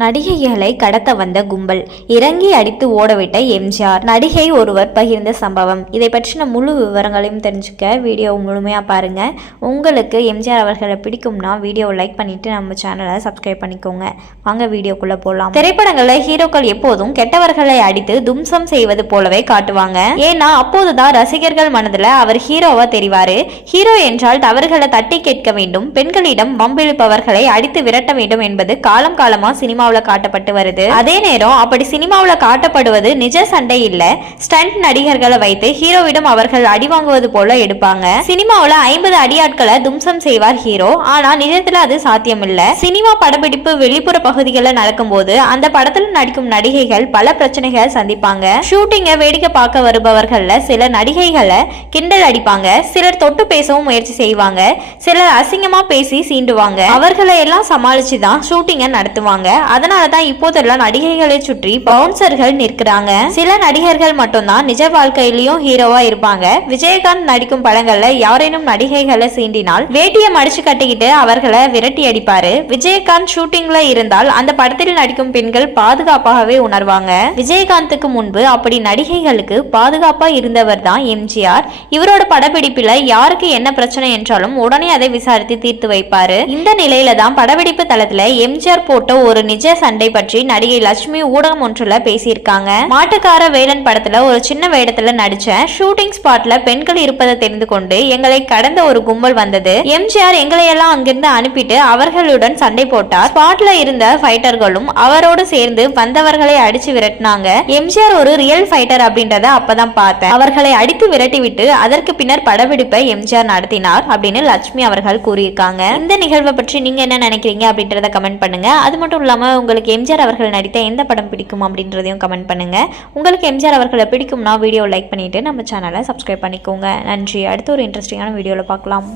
நடிகைகளை கடத்த வந்த கும்பல். இறங்கி அடித்து ஓடவிட்ட எம்ஜிஆர். நடிகை ஒருவர் பகிர்ந்த சம்பவம். இதை பற்றின முழு விவரங்களையும் தெரிஞ்சுக்க வீடியோ முழுமையாக பாருங்க. உங்களுக்கு எம்ஜிஆர் அவர்களை பிடிக்கும்னா வீடியோ லைக் பண்ணிட்டு நம்ம சேனலை சப்ஸ்கிரைப் பண்ணிக்கோங்க. வாங்க வீடியோக்குள்ள போகலாம் திரைப்படங்களில் ஹீரோக்கள் எப்போதும் கெட்டவர்களை அடித்து தும்சம் செய்வது போலவே காட்டுவாங்க. ஏன்னா அப்போதுதான் ரசிகர்கள் மனதில் அவர் ஹீரோவா தெரிவாரு. ஹீரோ என்றால் தவறுகளை தட்டி கேட்க வேண்டும். பெண்களிடம் வம்பிழுப்பவர்களை அடித்து விரட்ட வேண்டும் என்பது காலம் காலமா சினிமாவில் காட்டப்பட்டு வருது. அதே நேரம் அப்படி சினிமாவில் காட்டப்படுவது நிஜ சண்டை இல்ல. ஸ்டண்ட் நடிகர்களை வைத்து ஹீரோவிடம் அவர்கள் அடி வாங்குவது போல எடுப்பாங்க. சினிமாவில் ஐம்பது அடியாட்களை தும்சம் செய்வார் ஹீரோ. ஆனா நிஜத்துல அது சாத்தியம் இல்ல சினிமா படப்பிடிப்பு வெளிப்புற பகுதிகளில் நடக்கும்போது அந்த படத்தில் நடிக்கும் நடிகைகள் பல பிரச்சனைகளை சந்திப்பாங்க. ஷூட்டிங்கை வேடிக்கை பார்க்க வருபவர்கள்ல சில நடிகைகளை கிண்டல் அடிப்பாங்க. சிலர் தொட்டு பேசவும் முயற்சி செய்வாங்க. சிலர் அசிங்கமா பேசி சீண்டுவாங்க. அவர்களை எல்லாம் சமாளிச்சு தான் ஷூட்டிங்கை நடத்துவாங்க. அதனால தான் இப்போதெல்லாம் நடிகைகளை சுற்றி பவுன்சர்கள் நிற்கிறாங்க. சில நடிகர்கள் மட்டும்தான் நிஜ வாழ்க்கையிலயும் ஹீரோவா இருப்பாங்க. விஜயகாந்த் நடிக்கும் படங்கள்ல யாரேனும் நடிகைகளை சீண்டினால் வேட்டியை மடிச்சு கட்டிக்கிட்டு அவர்களை விரட்டி அடிப்பாரு. விஜயகாந்த் ஷூட்டிங்ல இருந்தால் அந்த படத்தில் நடிக்கும் பெண்கள் பாதுகாப்பாகவே உணர்வாங்க. விஜயகாந்துக்கு முன்பு அப்படி நடிகைகளுக்கு பாதுகாப்பா இருந்தவர் தான் எம்ஜிஆர். இவரோட படப்பிடிப்புல யாருக்கு என்ன பிரச்சனை என்றாலும் உடனே அதை விசாரித்து தீர்த்து வைப்பாரு. இந்த நிலையில தான் படப்பிடிப்பு தளத்துல எம்ஜிஆர் போட்ட ஒரு நிஜ சண்டை பற்றி நடிகை லட்சுமி ஊடகம் ஒன்றுல பேசியிருக்காங்க. மாட்டுக்கார வேலன் படத்துல ஒரு சின்ன வேடத்துல நடிச்ச ஷூட்டிங் ஸ்பாட்ல பெண்கள் இருப்பதை தெரிந்து கொண்டு எங்களை கடந்த ஒரு கும்பல் வந்தது. எம்ஜிஆர் எங்களை எல்லாம் அங்கிருந்து அனுப்பிட்டு அவர்களுடன் சண்டை போட்டார். ஸ்பாட்ல இருந்த ஃபைட்டர்களும் அவரோடு சேர்ந்து வந்தவர்களை அடிச்சு விரட்டினாங்க. எம்ஜிஆர் ஒரு ரியல் ஃபைட்டர் அப்படின்றத அப்பதான் பார்த்தேன். அவர்களை அடித்து விரட்டி விட்டு அதற்கு பின்னர் படப்பிடிப்பை எம்ஜிஆர் நடத்தினார் அப்படின்னு லட்சுமி அவர்கள் கூறியிருக்காங்க. இந்த நிகழ்வை பற்றி நீங்க என்ன நினைக்கிறீங்க அப்படின்றத கமெண்ட் பண்ணுங்க. அது மட்டும் இல்லாம உங்களுக்கு எம்ஜிஆர் அவர்கள் நடித்த எந்த படம் பிடிக்கும் அப்படின்றதையும் கமெண்ட் பண்ணுங்க. உங்களுக்கு எம்ஜிஆர் அவர்களை பிடிக்கும்னா வீடியோ லைக் பண்ணிட்டு நம்ம சேனலை சப்ஸ்கிரைப் பண்ணிக்கோங்க. நன்றி. அடுத்த ஒரு இன்ட்ரெஸ்டிங்கான வீடியோவில் பார்க்கலாம்.